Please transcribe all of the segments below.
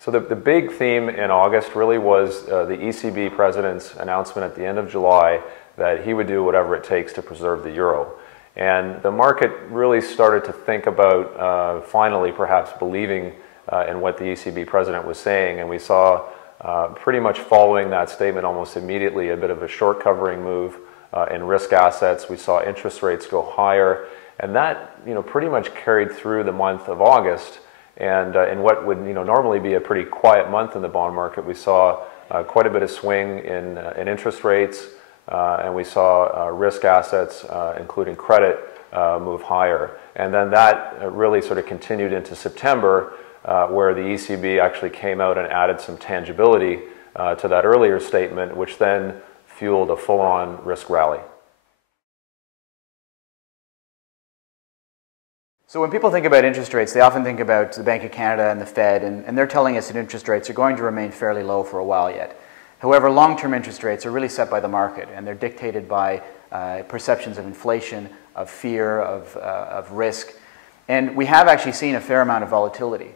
So the big theme in August really was the ECB president's announcement at the end of July that he would do whatever it takes to preserve the euro. And the market really started to think about finally perhaps believing in what the ECB president was saying, and we saw pretty much following that statement almost immediately a bit of a short covering move in risk assets. We saw interest rates go higher, and that pretty much carried through the month of August. And in what would normally be a pretty quiet month in the bond market, we saw quite a bit of swing in interest rates, and we saw risk assets, including credit, move higher. And then that really sort of continued into September, where the ECB actually came out and added some tangibility to that earlier statement, which then fueled a full-on risk rally. So when people think about interest rates, they often think about the Bank of Canada and the Fed, and they're telling us that interest rates are going to remain fairly low for a while yet. However, long-term interest rates are really set by the market, and they're dictated by perceptions of inflation, of fear, of risk. And we have actually seen a fair amount of volatility.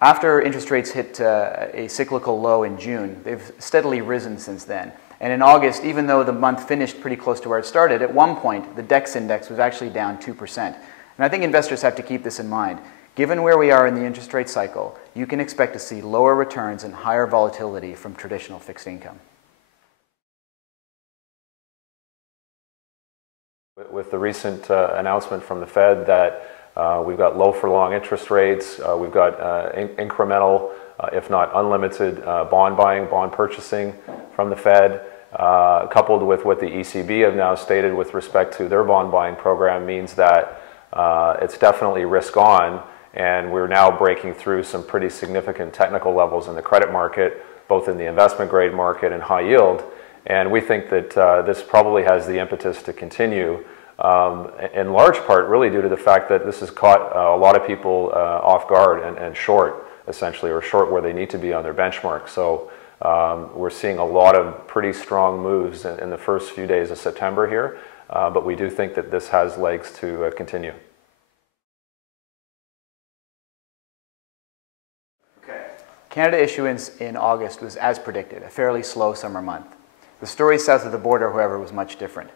After interest rates hit a cyclical low in June, they've steadily risen since then. And in August, even though the month finished pretty close to where it started, at one point the DEX index was actually down 2%. And I think investors have to keep this in mind. Given where we are in the interest rate cycle, you can expect to see lower returns and higher volatility from traditional fixed income. With the recent announcement from the Fed that we've got low for long interest rates, we've got incremental, if not unlimited, bond buying, bond purchasing from the Fed, coupled with what the ECB have now stated with respect to their bond buying program, means that it's definitely risk on, and we're now breaking through some pretty significant technical levels in the credit market, both in the investment grade market and high yield. And we think that this probably has the impetus to continue, in large part really due to the fact that this has caught a lot of people off guard and short, essentially, or short where they need to be on their benchmark. So we're seeing a lot of pretty strong moves in the first few days of September here, but we do think that this has legs to continue. Canada issuance in August was as predicted, a fairly slow summer month. The story south of the border, however, was much different.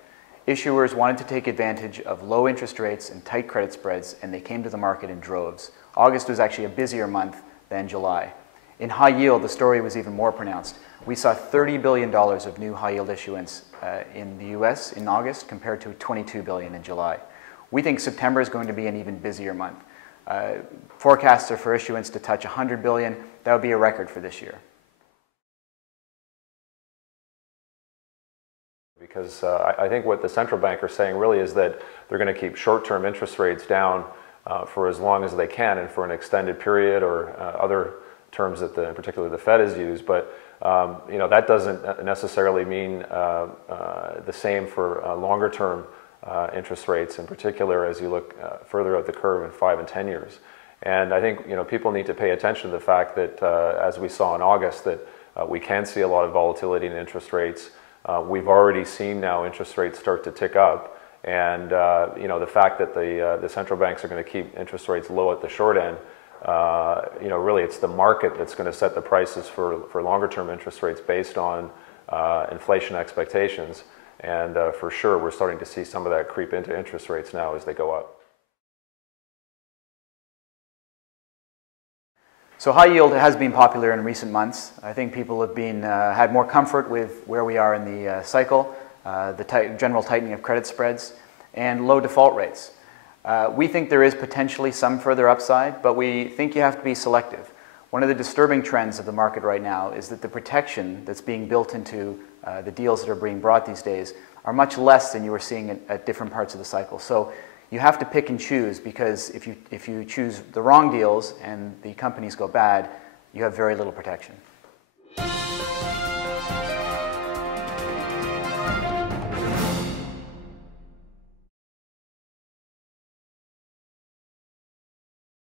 Issuers wanted to take advantage of low interest rates and tight credit spreads, and they came to the market in droves. August was actually a busier month than July. In high yield, the story was even more pronounced. We saw $30 billion of new high yield issuance in the US in August compared to $22 billion in July. We think September is going to be an even busier month. Forecasts are for issuance to touch $100 billion. That would be a record for this year. Because I think what the central bank are saying really is that they're going to keep short-term interest rates down for as long as they can and for an extended period, or other terms that in particular the Fed has used. But that doesn't necessarily mean the same for longer-term interest rates, in particular as you look further out the curve in 5 and 10 years. And I think people need to pay attention to the fact that as we saw in August, that we can see a lot of volatility in interest rates. We've already seen now interest rates start to tick up, and the fact that the central banks are going to keep interest rates low at the short end, really it's the market that's going to set the prices for longer-term interest rates based on inflation expectations. And for sure, we're starting to see some of that creep into interest rates now as they go up. So high yield has been popular in recent months. I think people have had more comfort with where we are in the cycle, the general tightening of credit spreads, and low default rates. We think there is potentially some further upside, but we think you have to be selective. One of the disturbing trends of the market right now is that the protection that's being built into the deals that are being brought these days are much less than you were seeing at different parts of the cycle. So you have to pick and choose, because if you choose the wrong deals and the companies go bad, you have very little protection.